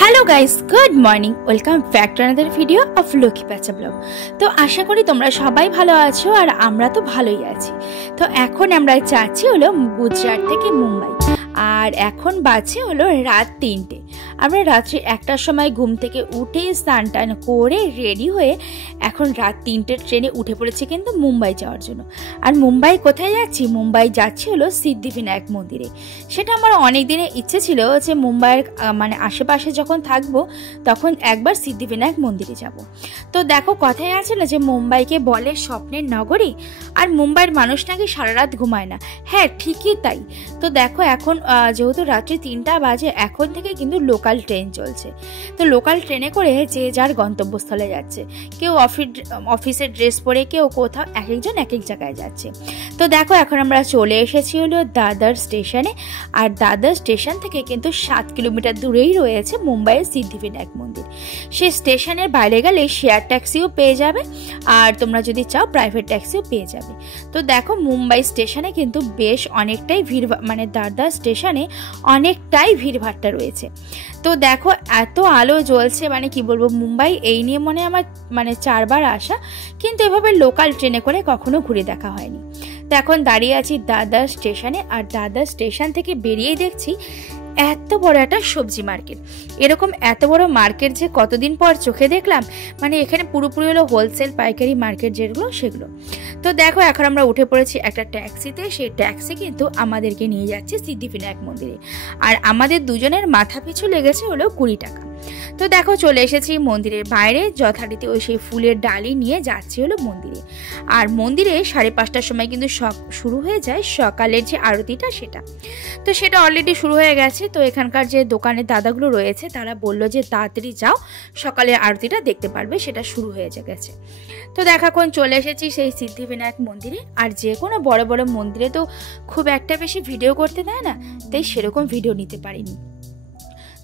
Hello guys, good morning. Welcome back to another video of Lakshmi প্যাঁচা blog. তো আশা করি তোমরা সবাই ভালো আছো আর আমরা তো ভালোই আছি। তো এখন আমরা যাচ্ছি হলো গুজরাট থেকে মুম্বাই, আর এখন বাজে হলো রাত 3টে। আমরা রাত্রি 1টার সময় ঘুম থেকে উঠে স্নান টান করে রেডি হয়ে এখন রাত 3টের ট্রেনে উঠে পড়েছি কিন্তু মুম্বাই যাওয়ার জন্য। আর মুম্বাই কোথায় যাচ্ছি? মুম্বাই যাচ্ছি হলো সিদ্ধিবিনায়ক মন্দিরে। সেটা আমার অনেক দিনের ইচ্ছে ছিল যে মুম্বাইয়ের মানে আশেপাশে যখন থাকবো তখন একবার সিদ্ধিবিনায়ক মন্দিরে যাব। তো দেখো, কথায় আছে না যে মুম্বাইকে বলে স্বপ্নের নগরী, আর মুম্বাইয়ের মানুষ নাকি সারা রাত ঘুমায় না। হ্যাঁ, ঠিকই তাই। তো দেখো, এখন যেহেতু রাত্রি 3টা বাজে, এখন থেকে কিন্তু লোকাল ট্রেন চলছে। তো লোকাল ট্রেনে করে যে যার গন্তব্যস্থলে যাচ্ছে, কেউ অফিসের ড্রেস পরে, কেউ কোথাও, এক একজন এক এক জায়গায় যাচ্ছে। তো দেখো, এখন আমরা চলে এসেছি হলো দাদর স্টেশনে। আর দাদর স্টেশন থেকে কিন্তু 7 কিলোমিটার দূরেই রয়েছে মুম্বাইয়ের সিদ্ধিবিনায়ক মন্দির। সেই স্টেশনের বাইরে গেলে শেয়ার ট্যাক্সিও পেয়ে যাবে, আর তোমরা যদি চাও প্রাইভেট ট্যাক্সিও পেয়ে যাবে। তো দেখো, মুম্বাই স্টেশনে কিন্তু বেশ অনেকটাই ভিড়, মানে দাদর স্টেশনে অনেকটাই ভিড়ভাট্টা রয়েছে। তো দেখো, এত আলো জ্বলছে, মানে কি বলবো, মুম্বাই এই নিয়ে মনে আমার 4বার আসা, কিন্তু এভাবে লোকাল ট্রেনে করে কখনো ঘুরে দেখা হয়নি। তো এখন দাঁড়িয়ে আছি দাদর স্টেশনে, আর দাদর স্টেশন থেকে বেরিয়েই দেখছি এত বড় একটা সবজি মার্কেট। এরকম এত বড় মার্কেট যে কতদিন পর চোখে দেখলাম। মানে এখানে পুরোপুরি হলো হোলসেল পাইকারি মার্কেট যেগুলো, সেগুলো। তো দেখো, এখন আমরা উঠে পড়েছি একটা ট্যাক্সিতে। সেই ট্যাক্সি কিন্তু আমাদেরকে নিয়ে যাচ্ছে সিদ্ধিবিনায়ক মন্দিরে, আর আমাদের দুজনের মাথা পিছু লেগেছে হলো 20 টাকা। তো দেখো, চলে এসেছি মন্দিরের বাইরে। যথারীতি ওই সেই ফুলের ডালি নিয়ে যাচ্ছি হলো মন্দিরে। আর মন্দিরে 5:30টার সময় কিন্তু শুরু হয়ে যায় সকালের যে আরতিটা, সেটা। তো সেটা অলরেডি শুরু হয়ে গেছে। তো এখানকার যে দোকানের দাদাগুলো রয়েছে তারা বললো যে তাড়াতাড়ি যাও, সকালের আরতিটা দেখতে পারবে, সেটা শুরু হয়ে গেছে। তো দেখো, এখন চলে এসেছি সেই সিদ্ধিবিনায়ক মন্দিরে। আর যে কোনো বড় বড় মন্দিরে তো খুব একটা বেশি ভিডিও করতে দেয় না, তাই সেরকম ভিডিও নিতে পারিনি।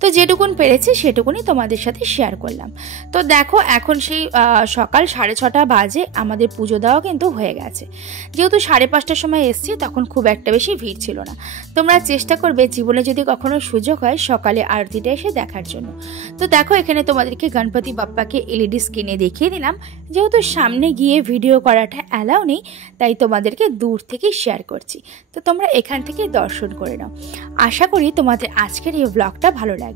তো যেটুকুন পেরেছি সেটুকুনই তোমাদের সাথে শেয়ার করলাম। তো দেখো, এখন সেই সকাল 6:30 বাজে, আমাদের পুজো দেওয়া কিন্তু হয়ে গেছে। যেহেতু 5:30টার সময় এসছি, তখন খুব একটা বেশি ভিড় ছিল না। তোমরা চেষ্টা করবে জীবনে যদি কখনো সুযোগ হয় সকালে আরতিটা এসে দেখার জন্য। তো দেখো, এখানে তোমাদেরকে গণপতি বাপ্পাকে এলইডি স্ক্রিনে দেখিয়ে দিলাম। যেহেতু সামনে গিয়ে ভিডিও করাটা অ্যালাউ নেই, তাই তোমাদেরকে দূর থেকে শেয়ার করছি। তো তোমরা এখান থেকে দর্শন করে নাও। আশা করি তোমাদের আজকের এই ব্লগটা ভালো লাগবে।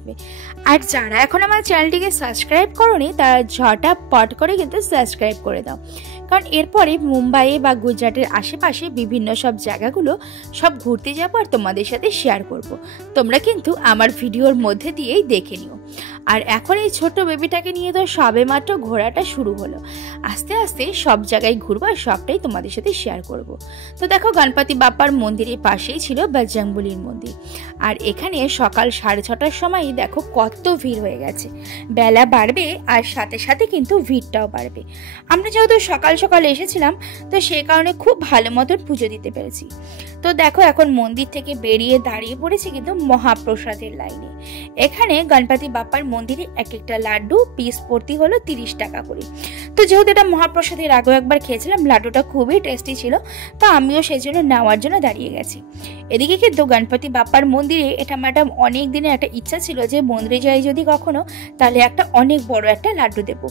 আর যারা এখন আমার চ্যানেলটিকে সাবস্ক্রাইব করোনি, তারা ঝটাপট করে কিন্তু সাবস্ক্রাইব করে দাও, কারণ এরপরে মুম্বাইয়ে বা গুজরাটের আশেপাশে বিভিন্ন সব জায়গাগুলো সব ঘুরতে যাবো আর তোমাদের সাথে শেয়ার করব। তোমরা কিন্তু আমার ভিডিওর মধ্যে দিয়েই দেখে নিও। আর এখন এই ছোট্ট বেবিটাকে নিয়ে তো সবেমাত্র ঘোরাটা শুরু হলো। আস্তে আস্তে সব জায়গায় ঘুরবো আর সবটাই তোমাদের সাথে শেয়ার করব। তো দেখো, গণপতি বাপ্পার মন্দিরের পাশেই ছিল বজরংবলীর মন্দির। আর এখানে সকাল 6:30টার সময় দেখো কত ভিড় হয়ে গেছে। বেলা বাড়বে আর সাথে সাথে কিন্তু ভিড়টাও বাড়বে। আমরা যেহেতু সকাল সকাল এসেছিলাম, তো সেই কারণে খুব ভালো মতন পুজো দিতে পেরেছি। তো দেখো, এখন মন্দির থেকে বেরিয়ে দাঁড়িয়ে পড়েছি কিন্তু মহাপ্রসাদের লাইনে। এখানে গণপতি বাপ্পার মন্দিরে এক একটা লাড্ডু পিস প্রতি হলো 30 টাকা করে। তো যেহেতু এটা মহাপ্রসাদের আগেও একবার খেয়েছিলাম, লাড্ডুটা খুবই টেস্টি ছিল, তো আমিও সেই জন্য নেওয়ার জন্য দাঁড়িয়ে গেছি। এদিকে কিন্তু গণপতি বাপ্পার মন্দিরে এটা ম্যাডাম অনেক দিনের একটা ইচ্ছা ছিল যে মন্দিরে যাই যদি কখনো, তাহলে একটা অনেক বড় একটা লাড্ডু দেবো।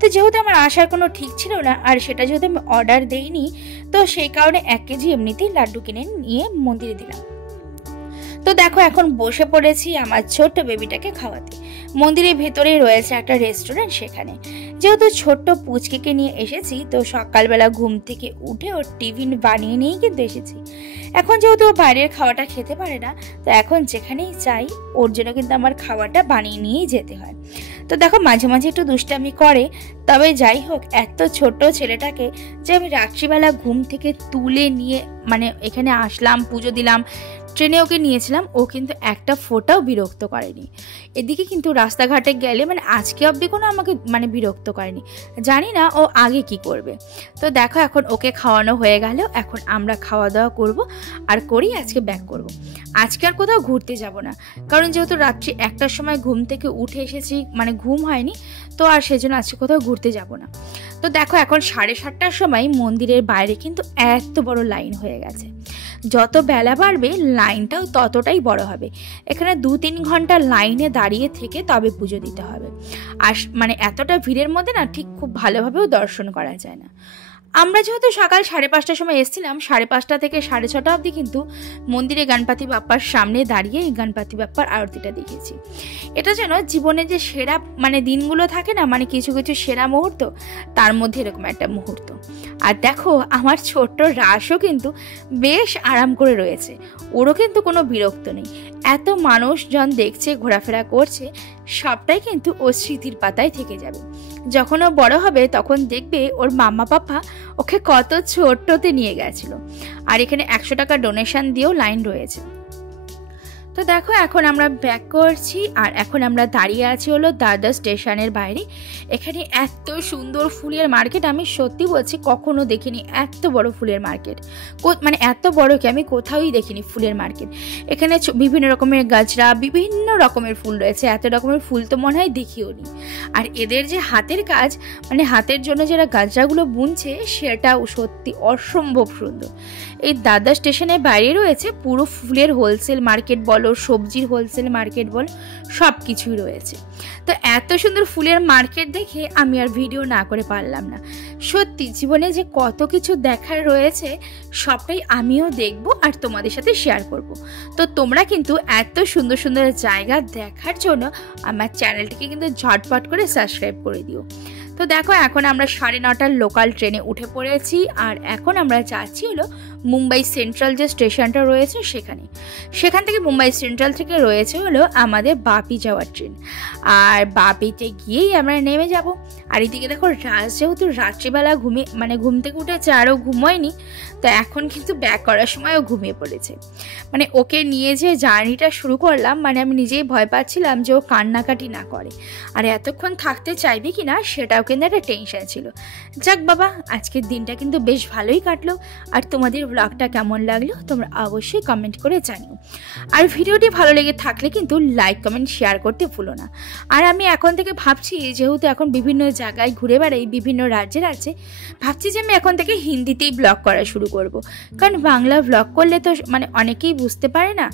তো যেহেতু আমার আসার কোনো ঠিক ছিল না, আর সেটা যেহেতু আমি অর্ডার দেইনি, তো সেই কারণে 1 কেজি এমনিতেই লাড্ডু কিনে নিয়ে মন্দিরে দিলাম। তো দেখো, এখন বসে পড়েছি আমার ছোট্ট বেবিটাকে খাওয়াতে। মন্দিরের ভেতরেই রয়েছে একটা রেস্টুরেন্ট, সেখানে যেহেতু ছোট্ট পুচকিকে নিয়ে এসেছি, তো সকালবেলা ঘুম থেকে উঠে ওর টিফিন বানিয়ে নিয়েই কিন্তু এসেছি। এখন যেহেতু ও বাইরের খাওয়াটা খেতে পারে না, তো এখন যেখানেই চাই ওর জন্য কিন্তু আমার খাওয়াটা বানিয়ে নিয়েই যেতে হয়। তো দেখো, মাঝে মাঝে একটু দুষ্টামি করে, তবে যাই হোক, এত ছোট ছেলেটাকে যে আমি রাত্রিবেলা ঘুম থেকে তুলে নিয়ে মানে এখানে আসলাম, পুজো দিলাম, ট্রেনে ওকে নিয়েছিলাম, ও কিন্তু একটা ফোঁটাও বিরক্ত করেনি। এদিকে কিন্তু রাস্তাঘাটে গেলে মানে আজকে অবধি কোনো আমাকে মানে বিরক্ত করেনি। জানি না ও আগে কি করবে। তো দেখো, এখন ওকে খাওয়ানো হয়ে গেল, এখন আমরা খাওয়া দাওয়া করব, আর করেই আজকে ব্যাক করব। আজকে আর কোথাও ঘুরতে যাব না, কারণ যেহেতু রাত্রি 1টার সময় ঘুম থেকে উঠে এসেছি, মানে ঘুম হয়নি, তো আর সেজন্য আজকে কোথাও ঘুরতে যাব না। তো দেখো, এখন 7:30টার সময় মন্দিরের বাইরে কিন্তু এত বড় লাইন হয়ে গেছে। যত বেলা বাড়বে লাইনটাও ততটাই বড় হবে। এখানে 2-3 ঘন্টা লাইনে দাঁড়িয়ে থেকে তবে পুজো দিতে হবে। আর মানে এতটা ভিড়ের মধ্যে না ঠিক খুব ভালোভাবেও দর্শন করা যায় না। আমরা যেহেতু সকাল 5:30টার সময় এসেছিলাম, 5:30 থেকে 6:30 অবধি কিন্তু মন্দিরে গণপতি বাপ্পার সামনে দাঁড়িয়ে এই গণপতি বাপ্পার আরতিটা দেখেছি। এটা যেন জীবনে যে সেরা মানে দিনগুলো থাকে না, মানে কিছু কিছু সেরা মুহূর্ত, তার মধ্যে এরকম একটা মুহূর্ত। আর দেখো আমার ছোট্ট রাসও কিন্তু বেশ আরাম করে রয়েছে, ওরও কিন্তু কোনো বিরক্ত নেই। এত মানুষজন দেখছে, ঘোরাফেরা করছে, সবটাই কিন্তু ও স্মৃতির পাতায় থেকে যাবে। যখন ও বড় হবে তখন দেখবে ওর মাম্মা পাপা ওকে কত ছোট্টতে নিয়ে গেছিল। আর এখানে 100 টাকা ডোনেশন দিয়েও লাইন রয়েছে। তো দেখো এখন আমরা ব্যাক করছি, আর এখন আমরা দাঁড়িয়ে আছি হলো দাদর স্টেশনের বাইরে। এখানে এত সুন্দর ফুলের মার্কেট, আমি সত্যি বলছি কখনো দেখিনি এত বড় ফুলের মার্কেট। মানে এত বড় কি আমি কোথাওই দেখিনি ফুলের মার্কেট। এখানে বিভিন্ন রকমের গাজরা, বিভিন্ন রকমের ফুল রয়েছে, এত রকমের ফুল তো মনে হয় দেখিও নি। আর এদের যে হাতের কাজ, মানে হাতের জন্য যারা গাজরাগুলো বুনছে সেটাও সত্যি অসম্ভব সুন্দর। এই দাদর স্টেশনের বাইরে রয়েছে পুরো ফুলের হোলসেল মার্কেট বলো, সবজির হোলসেল মার্কেট বলো, সব কিছুই রয়েছে। তো এত সুন্দর ফুলের মার্কেট দেখে আমি আর ভিডিও না করে পারলাম না। সত্যি জীবনে যে কত কিছু দেখার রয়েছে সবটাই আমিও দেখব আর তোমাদের সাথে শেয়ার করব। তো তোমরা কিন্তু এত সুন্দর সুন্দর জায়গা দেখার জন্য আমার চ্যানেলটিকে কিন্তু ঝটপট করে সাবস্ক্রাইব করে দিও। তো দেখো এখন আমরা 9:30টার লোকাল ট্রেনে উঠে পড়েছি, আর এখন আমরা যাচ্ছি হলো মুম্বাই সেন্ট্রাল যে স্টেশনটা রয়েছে সেখান থেকে মুম্বাই সেন্ট্রাল থেকে রয়েছে হলো আমাদের বাপি যাওয়ার ট্রেন। আর বাপিতে গিয়েই আমরা নেমে যাব। আর এদিকে দেখো রাজ যেহেতু রাত্রিবেলা ঘুম থেকে উঠেছে, আরও ঘুমোয়নি, তো এখন কিন্তু ব্যাক করার সময়ও ঘুমিয়ে পড়েছে। মানে ওকে নিয়ে যে জার্নিটা শুরু করলাম, মানে আমি নিজেই ভয় পাচ্ছিলাম যে ও কান্নাকাটি না করে আর এতক্ষণ থাকতে চাইবে কি না, সেটাও কিন্তু একটা টেনশন ছিল। যাক বাবা, আজকের দিনটা কিন্তু বেশ ভালোই কাটলো। আর তোমাদের ব্লগটা কেমন লাগলো তোমরা অবশ্যই কমেন্ট করে জানিও। আর ভিডিওটি ভালো লেগে থাকলে কিন্তু লাইক কমেন্ট শেয়ার করতে ভুলো না। আর আমি এখন থেকে ভাবছি, যেহেতু এখন বিভিন্ন জায়গায় ঘুরে বেড়াই, বিভিন্ন রাজ্যে ভাবছি যে আমি এখন থেকে হিন্দিতেই ব্লগ করা শুরু করব। কারণ বাংলা ব্লগ করলে তো মানে অনেকেই বুঝতে পারে না।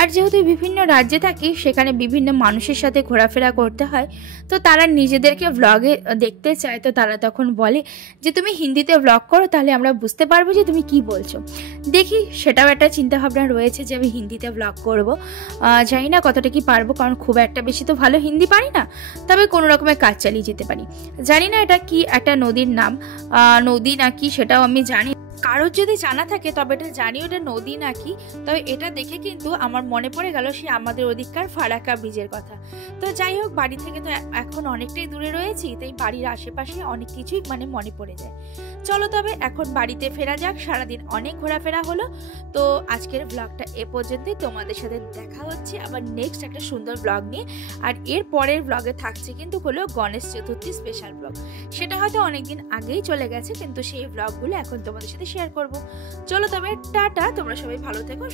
আর যেহেতু বিভিন্ন রাজ্যে থাকি, সেখানে বিভিন্ন মানুষের সাথে ঘোরাফেরা করতে হয়, তো তারা নিজেদেরকে ব্লগে দেখতে চায়। তো তারা তখন বলে যে তুমি হিন্দিতে ব্লগ করো, তাহলে আমরা বুঝতে পারবো যে তুমি কি বলছো। দেখি, সেটাও একটা চিন্তাভাবনা রয়েছে যে আমি হিন্দিতে ব্লগ করব। জানি না কতটা কি পারবো, কারণ খুব একটা বেশি তো ভালো হিন্দি পারি না, তবে কোনো রকমের কাজ চালিয়ে যেতে পারি। জানি না এটা কি একটা নদীর নাম, নদী নাকি সেটাও আমি জানি। কারোর যদি জানা থাকে তবে এটা জানিও এটা নদী নাকি। তবে এটা দেখে কিন্তু আমার মনে পড়ে গেল সে আমাদের ওদিককার ফারাক্কা ব্রিজের কথা। তো যাই হোক, বাড়ি থেকে তো এখন অনেকটাই দূরে রয়েছি, তাই বাড়ির আশেপাশে অনেক কিছুই মানে মনে পড়ে যায়। চলো তবে এখন বাড়িতে ফেরা যাক। সারাদিন অনেক ঘোরাফেরা হলো। তো আজকের ব্লগটা এ পর্যন্তই। তোমাদের সাথে দেখা হচ্ছে আবার নেক্সট একটা সুন্দর ব্লগ নিয়ে। আর এর পরের ব্লগে থাকছে কিন্তু হলো গণেশ চতুর্থী স্পেশাল ব্লগ। সেটা হয়তো অনেকদিন আগেই চলে গেছে, কিন্তু সেই ব্লগগুলো এখন তোমাদের সাথে শেয়ার করব। চলো তবে টাটা, তোমরা সবাই ভালো থেকো।